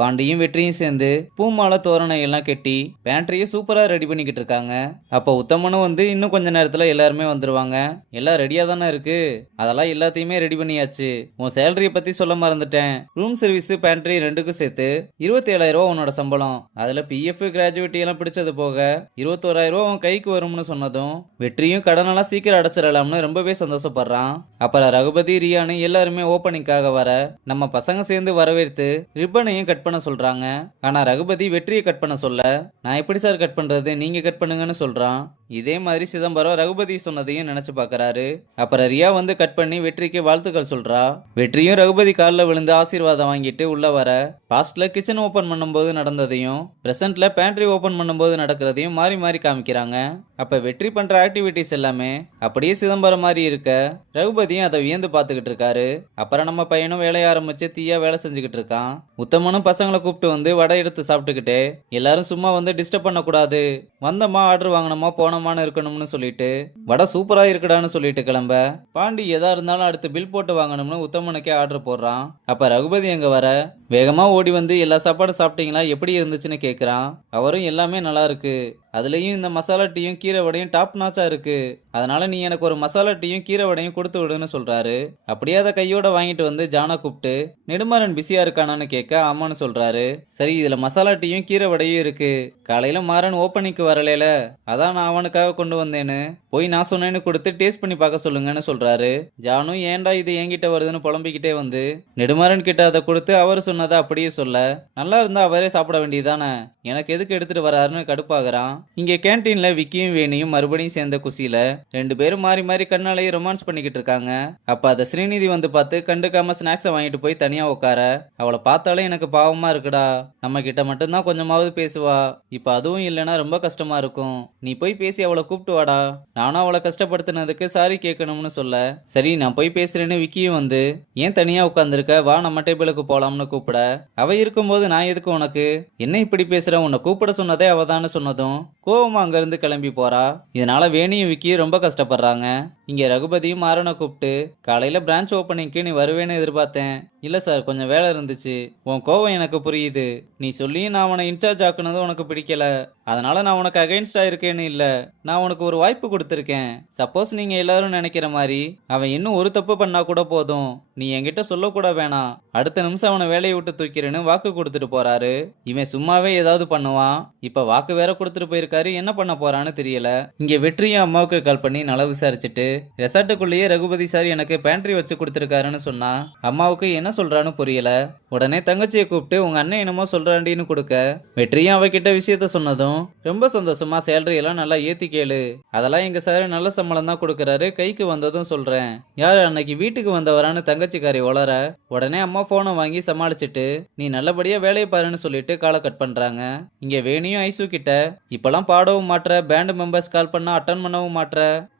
பாண்டியும் வெற்றியும் சேர்ந்து பூமாலை தோரணை எல்லாம் கட்டி பேண்ட்ரியை சூப்பரா ரெடி பண்ணிக்கிட்டு இருக்காங்க. அப்ப உத்தமனும் வந்து இன்னும் கொஞ்ச நேரத்துல எல்லாருமே வந்துருவாங்க. எல்லாம் ரெடியா தானே இருக்கு, அதெல்லாம் எல்லாத்தையுமே ரெடி பண்ணியாச்சு. உன் சேலரிய பத்தி சொல்ல மறந்துட்டேன். ரூம் சர்வீஸ் பேண்ட்ரி ரெண்டுக்கும் சேர்த்து 27,000 ரூபா உன்னோட சம்பளம். அதுல பிஎஃப் கிராஜுவிட்டி எல்லாம் பிடிச்சது போக 21,000 ரூபா உன் கைக்கு வரும்னு சொன்னதும் வெற்றியும் கடனெல்லாம் சீக்கிரம் அடைச்சிடலாம்னு ரொம்பவே சந்தோஷப்படுறான். அப்புறம் ரகுபதி ரியானு எல்லாருமே ஓப்பனிங்காக வர நம்ம பசங்க சேர்ந்து வரவேற்று ரிப்பனையும் கட் பண்ண சொல்றாங்க. ஆனா ரகுபதி வெற்றியை கட் பண்ண சொல்ல, நான் எப்படி சார் கட் பண்றது, நீங்க கட் பண்ணுங்கன்னு சொல்றான். இதே மாதிரி சிதம்பரம் ரகுபதி சொன்னதையும் நினைச்சு பாக்குறாரு. அப்புறம் ரியா வந்து கட் பண்ணி வெற்றிக்கு வாழ்த்துக்கள் சொல்றா. வெற்றியும் ரகுபதி காலில் விழுந்து ஆசீர்வாதம் வாங்கிட்டு உள்ள வர, பாஸ்ட்ல கிச்சன் ஓபன் பண்ணும்போது நடந்ததையும் பிரசன்ட்ல பேண்ட்ரி ஓபன் பண்ணும்போது நடக்கிறதையும் மாறி மாறி காமிக்கிறாங்க. அப்ப வெற்றி பண்ற ஆக்டிவிட்டிஸ் எல்லாமே அப்படியே சிதம்பரம் மாதிரி இருக்க ரகுபதியும் அதை வியந்து பார்த்துக்கிட்டு இருக்காரு. அப்புறம் நம்ம பையனும் வேலையை ஆரம்பிச்சு தீயா வேலை செஞ்சுக்கிட்டு இருக்கான். உத்தமனும் பசங்களை கூப்பிட்டு வந்து வடை எடுத்து சாப்பிட்டுக்கிட்டு, எல்லாரும் சும்மா வந்து டிஸ்டர்ப் பண்ணக்கூடாது, வந்தோமா ஆர்டர் வாங்கினோமா போனோமான்னு இருக்கணும்னு சொல்லிட்டு வடை சூப்பரா இருக்குடான்னு சொல்லிட்டு கிளம்ப, பாண்டி எதா இருந்தாலும் அடுத்து பில் போட்டு வாங்கணும்னு உத்தமனுக்கே ஆர்டர் போடுறான். அப்ப ரகுபதி அங்க வர வேகமா ஓடி வந்து எல்லா சாப்பாடும் சாப்பிட்டீங்களா, எப்படி இருந்துச்சுன்னு கேட்குறான். அவரும் எல்லாமே நல்லா இருக்கு, அதுலயும் இந்த மசாலா டீயும் கீரை வடையும் டாப் நாச்சா இருக்கு, அதனால நீ எனக்கு ஒரு மசாலா டீயும் கீரை வடையும் கொடுத்து விடுன்னு சொல்றாரு. அப்படியே அதை கையோட வாங்கிட்டு வந்து ஜானா கூப்பிட்டு நெடுமாறன் பிஸியா இருக்கானான்னு கேட்க ஆமான்னு சொல்றாரு. சரி, இதுல மசாலா டீயும் கீரை வடையும் இருக்கு, காலையில மாறன் ஓப்பனிங்க்கு வரலையில, அதான் நான் அவனுக்காக கொண்டு வந்தேன்னு போய் நான் சொன்னேன்னு கொடுத்து டேஸ்ட் பண்ணி பார்க்க சொல்லுங்கன்னு சொல்றாரு. ஜானும் ஏன்டா இது என்கிட்ட வருதுன்னு புலம்பிக்கிட்டே வந்து நெடுமாறன் கிட்ட அதை கொடுத்து அவர் சொன்னதை அப்படியே சொல்ல, நல்லா இருந்தா அவரே சாப்பிட வேண்டியதானே, எனக்கு எதுக்கு எடுத்துட்டு வராருன்னு கடுப்பாகிறான். இங்க கேன்டீன்ல விக்கியும் வேணியும் மறுபடியும் சேர்ந்த குசியில ரெண்டு பேரும் மாறி மாறி கண்ணாலேயே ரொமான்ஸ் பண்ணிக்கிட்டு இருக்காங்க. அப்ப அத ஸ்ரீநிதி வந்து பார்த்து கண்டுக்காம ஸ்நாக்ஸை வாங்கிட்டு போய் தனியா உட்கார, அவளை பார்த்தாலே எனக்கு பாவமா இருக்குடா, நம்ம கிட்ட மட்டும்தான் கொஞ்சமாவது பேசுவா, இப்ப அதுவும் இல்லைன்னா ரொம்ப கஷ்டமா இருக்கும், நீ போய் பேசி அவளை கூப்பிட்டு வாடா, நானும் அவளை கஷ்டப்படுத்தினதுக்கு சாரி கேட்கணும்னு சொல்ல, சரி நான் போய் பேசுறேன்னு விக்கியும் வந்து ஏன் தனியா உட்காந்துருக்க, வா நம்ம டேபிளுக்கு போலாம்னு கூப்பிட, அவ இருக்கும்போது நான் எதுக்கு உனக்கு, என்ன இப்படி பேசுற, உன்னை கூப்பிட சொன்னதே அவதான்னு சொன்னதும் கோவமா அங்க இருந்து கிளம்பி போறா. இதனால வேணியும் விக்கியும் ரொம்ப கஷ்டப்படுறாங்க. இங்க ரகுபதியும் மாறனை கூப்பிட்டு, காலையில பிரான்ச் ஓப்பனிங்க்கு நீ வருவேன்னு எதிர்பார்த்தேன், இல்ல சார் கொஞ்சம் வேலை இருந்துச்சு, உன் கோவம் எனக்கு புரியுது, நீ சொல்லியும் நான் உன இன்சார்ஜ் ஆக்குனதும் உனக்கு பிடிக்கல, அதனால நான் உனக்கு அகைன்ஸ்டா இருக்கேன்னு இல்ல, நான் உனக்கு ஒரு வாய்ப்பு கொடுத்துருக்கேன், சப்போஸ் நீங்க எல்லாரும் நினைக்கிற மாதிரி அவன் இன்னும் ஒரு தப்பு பண்ணா கூட போதும், நீ என்கிட்ட சொல்லக்கூட வேணாம், அடுத்த நிமிஷம் அவனை வேலையை விட்டு தூக்கிறேன்னு வாக்கு கொடுத்துட்டு போறாரு. இவன் சும்மாவே ஏதாவது பண்ணுவான், இப்ப வாக்கு வேற கொடுத்துட்டு போயிருக்காரு, என்ன பண்ண போறான்னு தெரியல. இங்க வெற்றியும் அம்மாவுக்கு கால் பண்ணி நல்லா விசாரிச்சுட்டு, ரெசார்ட்டுக்குள்ளேயே ரகுபதி சார் எனக்கு பேண்ட்ரி வச்சு கொடுத்துருக்காருன்னு சொன்னா அம்மாவுக்கு என்ன சொல்றான்னு புரியல. உடனே தங்கச்சியை கூப்பிட்டு உங்க அண்ணன் என்னமோ சொல்றாண்டின்னு கொடுக்க, வெற்றியும் அவகிட்ட விஷயத்த சொன்னதும் ரொம்ப சந்தோஷமா சேலரி எல்லாம் நல்லா ஏத்தி கேளு, அதெல்லாம் எங்க சார் நல்ல சம்பளம் தான் கொடுக்கறாரு, கைக்கு வந்ததும் சொல்றேன், யார் அன்னைக்கு வீட்டுக்கு வந்தவரான்னு தங்கச்சிக்காரி வளர, உடனே அம்மா போனை வாங்கி சமாளிச்சுட்டு நீ நல்லபடியா வேலையை பாருன்னு சொல்லிட்டு காலை கட் பண்றாங்க. இங்க வேணியும் ஐசு கிட்ட இப்பெல்லாம் பாடவும் மாற்ற, பேண்ட் மெம்பர்ஸ் கால் பண்ணா அட்டன் பண்ணவும் மாற்ற,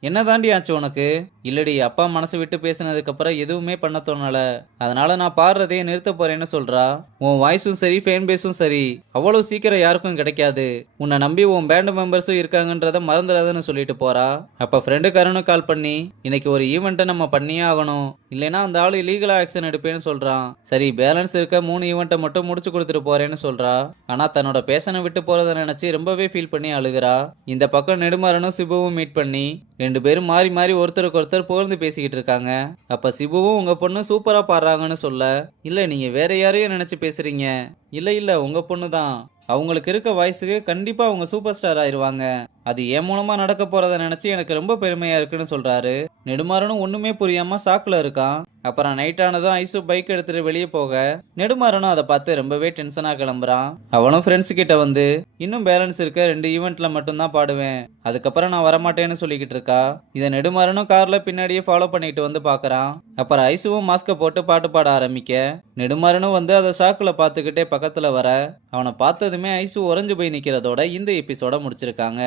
என்ன தாண்டி ஆச்சு உனக்கு, இல்லடி அப்பா மனசு விட்டு பேசினதுக்கு அப்புறம் எதுவுமே பண்ண தோணல, அதனால நான் பாடுறதையே நிறுத்த போறேன்னு சொல்றா. உன் வாய்ஸும் சரி ஃபேன் பேஸும் சரி அவ்வளவு சீக்கிரம் யாருக்கும் கிடைக்காது, உன்னை நம்பி உன் பேண்ட் மெம்பர்ஸும் இருக்காங்கன்றத மறந்துடாதுன்னு சொல்லிட்டு போறா. அப்ப ஃப்ரெண்டு கரனும் கால் பண்ணி இன்னைக்கு ஒரு ஈவெண்ட்டை நம்ம பண்ணியே ஆகணும், இல்லைன்னா அந்த ஆளு லீகல் ஆக்ஷன் எடுப்பேன்னு சொல்றான். சரி பேலன்ஸ் இருக்க 3 ஈவெண்ட்டை மட்டும் முடிச்சு கொடுத்துட்டு போறேன்னு சொல்றா. ஆனா தன்னோட பேஷனை விட்டு போறதை நினைச்சு ரொம்பவே ஃபீல் பண்ணி அழுகிறா. இந்த பக்கம் நெடுமாறனும் சிபுவும் மீட் பண்ணி ரெண்டு பேரும் மாறி மாறி ஒருத்தருக்கு ஒருத்தர் புகழ்ந்து பேசிக்கிட்டு இருக்காங்க. அப்ப சிபுவும் உங்க பொண்ணு சூப்பரா பாடுறாங்கன்னு சொல்ல, இல்ல நீங்க வேற யாரையும் நினைச்சு பேசுறீங்க, இல்ல உங்க பொண்ணு தான், அவங்களுக்கு இருக்க வாய்ஸுக்கு கண்டிப்பா அவங்க சூப்பர் ஸ்டார் ஆயிருவாங்க, அது என் மூலமா நடக்க போறத நினைச்சு எனக்கு ரொம்ப பெருமையா இருக்குன்னு சொல்றாரு. நெடுமாறனும் ஒண்ணுமே புரியாம சாக்குல இருக்கான். அப்புறம் நைட் ஆனதும் ஐசு பைக் எடுத்துட்டு வெளியே போக நெடுமாறனும் அதை பார்த்து ரொம்பவே டென்ஷனா கிளம்புறான். அவனும் ஃப்ரெண்ட்ஸ் கிட்ட வந்து இன்னும் பேலன்ஸ் இருக்க 2 ஈவெண்ட்ல மட்டும்தான் பாடுவேன், அதுக்கப்புறம் நான் வரமாட்டேன்னு சொல்லிக்கிட்டு இருக்கா. இதை நெடுமாறனும் கார்ல பின்னாடியே ஃபாலோ பண்ணிட்டு வந்து பாக்குறான். அப்புறம் ஐசுவும் மாஸ்க போட்டு பாட்டு பாட ஆரம்பிக்க நெடுமாறனும் வந்து அதை ஷாக்குல பார்த்துக்கிட்டே பக்கத்துல வர, அவனை பார்த்ததுமே ஐசு உறைஞ்சு போய் நிக்கிறதோட இந்த எபிசோட முடிச்சிருக்காங்க.